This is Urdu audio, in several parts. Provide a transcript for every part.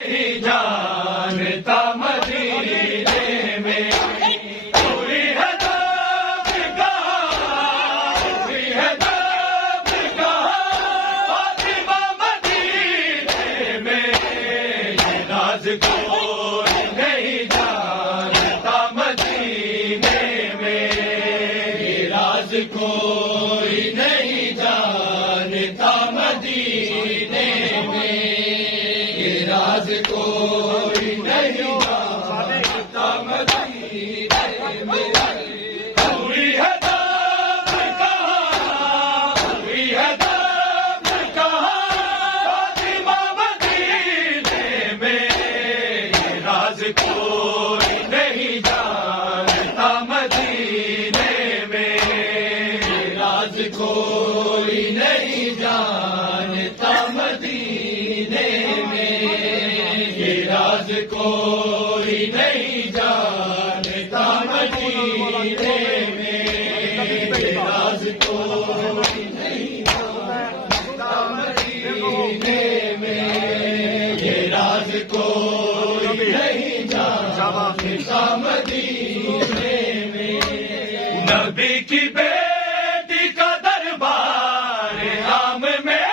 جانتا مدینے میں ہوئی ہے دب کہاں، ہوئی ہے دب کہاں فاطمہ مدینے میں، یہ راز کوئی نہیں جانتا مدینے میں، یہ راز کوئی نہیں جانتا مدینے میں، یہ راز کوئی نہیں جانتا مدینے میں، ہوئی ہے دب کہاں، ہوئی ہے دب کہاں فاطمہ مدینے میں، یہ راز کوئی نہیں جانتا مدینے میں، یہ راز کوئی نہیں جانتا مدینے میں، یہ راز کوئی نہیں جانتا مدینے میں، یہ راز کوئی نہیں جانتا مدینے میں، یہ راز کوئی نہیں جانتا مدینے میں، نبی کی بیٹی کا دربار عام میں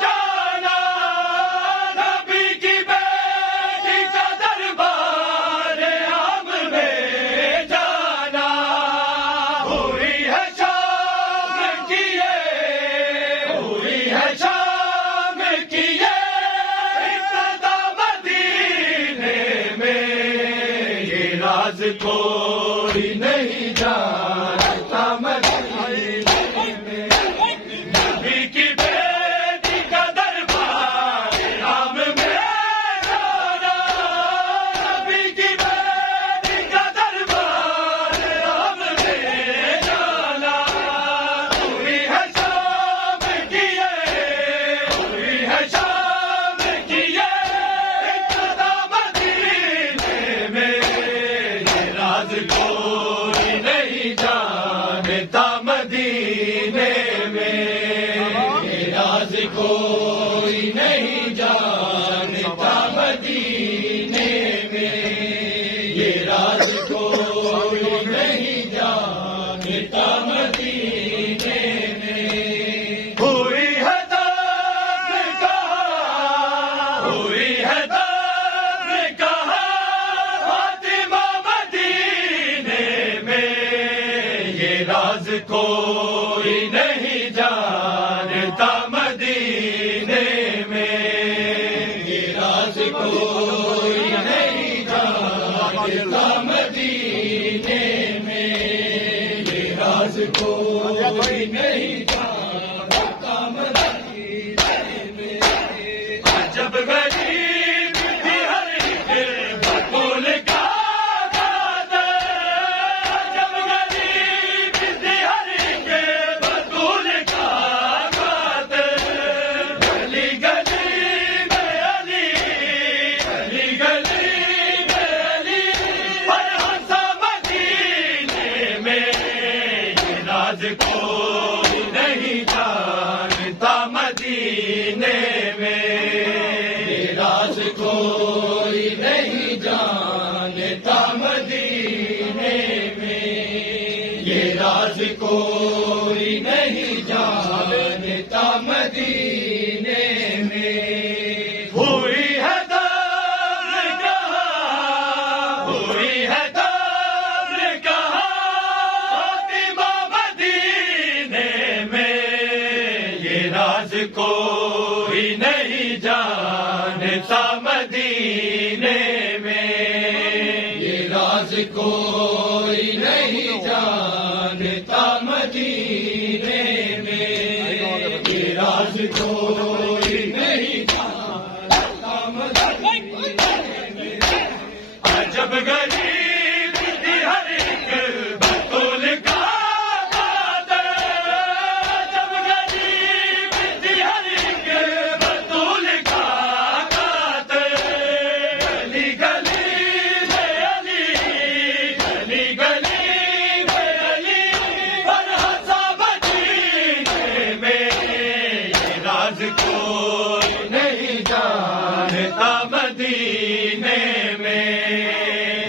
جانا، نبی کی بیٹی کا دربار عام میں جانا، ہوئی ہے شام کی یہ، ہوئی ہے شام کی یہ ابتدا مدینے میں، یہ راز کوئی نہیں جانتا مدینے میں، نبی کی بیٹی کا دربار عام میں جانا، نبی کی بیٹی کا دربار عام میں جانا، ہوئی ہے شام کی یہ، ہوئی ہے شام کی یہ ابتدا مدینے میں، یہ راز کوئی نہیں جانتا مدینے میں، یہ راز کوئی نہیں جانتا مدینے میں، یہ راز کوئی نہیں جانتا مدینے میں، ہوئی ہے دب کہاں، ہوئی ہے دب کہاں فاطمہ مدینے میں، یہ راز کوئی نہیں جانتا مدینے میں، یہ راز کوئی نہیں جانتا مدینے میں، یہ راز کوئی نہیں جانتا مدینے میں، عجب غریب تھی ہر ایک بطول کا قادر، عجب غریب تھی ہر ایک بطول کا قادر، گلی گلی میں علی، گلی گلی میں علی پر ہنسا مدینے میں، یہ راز کوئی نہیں جانتا مدینے میں، یہ راز کوئی نہیں جانتا مدینے میں، یہ راز کوئی نہیں جانتا مدینے میں، ہوئی ہے دب کہاں، ہوئی ہے دب کہاں فاطمہ مدینے میں، یہ راز کوئی نہیں جانتا مدینے میں، یہ راز کوئی نہیں جانتا مدینے میں، یہ راز کوئی نہیں جانتا مدینے میں، عجب غریب تھی ہر ایک بطول کا قادر، عجب غریب تھی ہر ایک بطول کا قادر، گلی گلی میں علی، گلی گلی مدینے میں،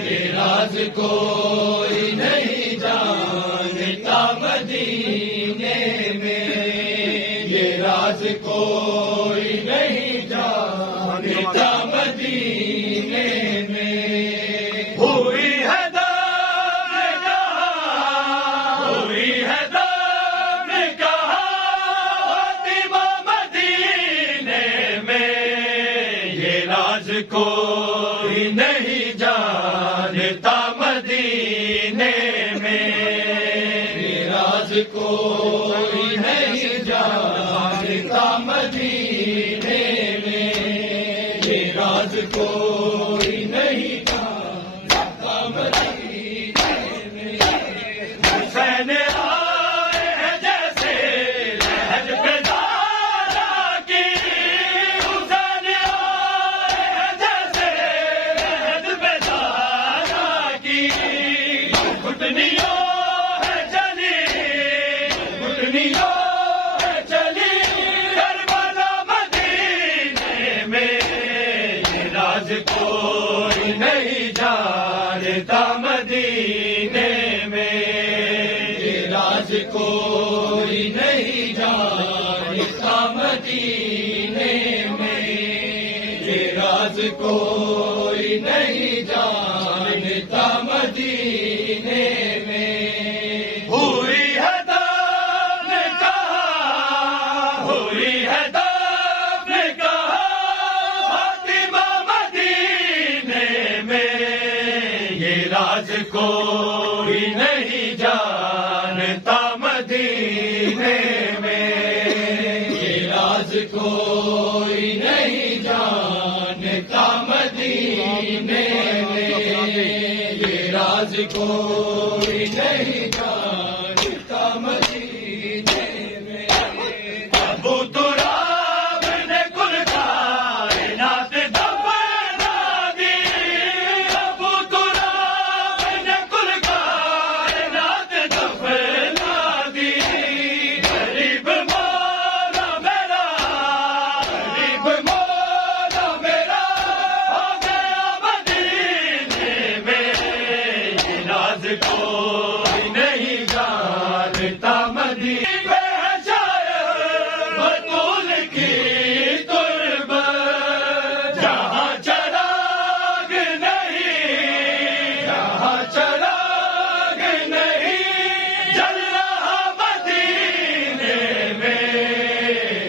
یہ راز کوئی نہیں جانتا مدینے میں، یہ راز کوئی نہیں جانتا مدینے میں۔ ہوئی ہے دم کہاں، ہوئی ہے دم کہاں فاطمہ مدینے میں، یہ راز کوئی نہیں جانتا مدینے میں، یہ راز کوئی نہیں جانتا مدینے میں، یہ راز کوئی نہیں جانتا مدینے میں۔ حسین آئے ہیں جیسے لہر پہ زارا کی، حسین آئے ہیں جیسے لہر پہ زارا کی، گھٹنیوں ہے چلی، گھٹنیوں ہے چلی کربلا مدینے میں، یہ راز کوئی نہیں جانتا مدینے میں، یہ راز کوئی نہیں جانتا مدینے میں، یہ راز کوئی نہیں جانتا مدینے میں۔ ہوئی ہے دم کہاں، ہوئی ہے دم کہاں فاطمہ مدینے میں، یہ راز کوئی نہیں جانتا مدینے میں، یہ راز کوئی نہیں جانتا مدینے میں، یہ راز کوئی نہیں جانتا مدینے میں۔ ابو تراب نے کل کائنات دفنا دی، ابو تراب نے کل کائنات دفنا دی، غریب مولا میرا، غریب مولا میرا ہو گیا مدینے میں، یہ راز کوئی نہیں جانتا مدینے میں، بطول کی تربت جہاں چراغ نہیں، جہاں چراغ نہیں جل رہا مدینے میں،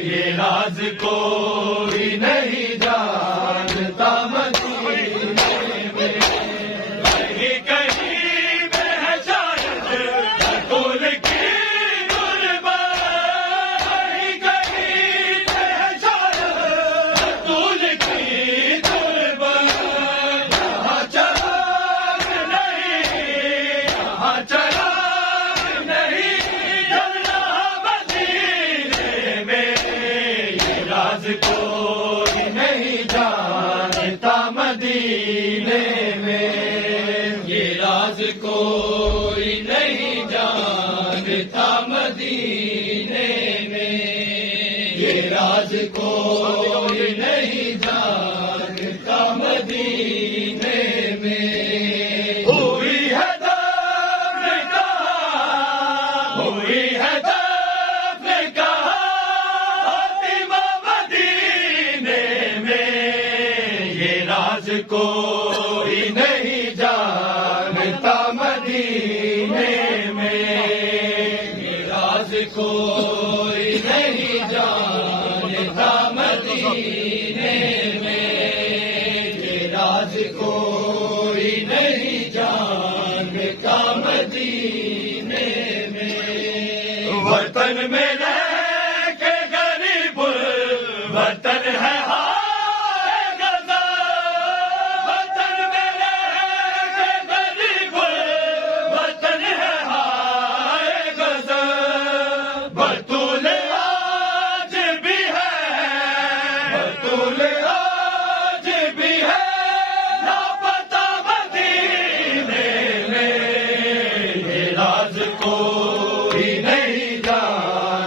یہ راز کوئی نہیں جانتا مدینے میں۔ کہیں کہیں میں ہے شاید بطول کی غربت، کہیں کہیں میں ہے شاید بطول کی غربت، جہاں چراغ نہیں، جہاں چراغ نہیں جل رہا مدینے میں، یہ راز کوئی نہیں جانتا مدینے میں، یہ راز کوئی نہیں جانتا مدینے میں، یہ راز کوئی نہیں جانتا مدینے میں۔ ہوئی ہے دم کہاں، ہوئی ہے دم کہاں فاطمہ مدینے میں، یہ راز کوئی نہیں جانتا مدینے میں، یہ راز کوئی نہیں جانتا مدینے میں، یہ راز کوئی نہیں جانتا مدینے میں۔ وطن میں رہ کے غریب وطن ہے ہائے غزہ، وطن میں رہ کے غریب وطن ہے ہائے غزہ، بطول آج بھی ہے، بطول آج بھی ہے لاپتہ مدینے میں، یہ راز کوئی نہیں جانتا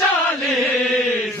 40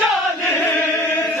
40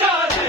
40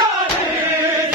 40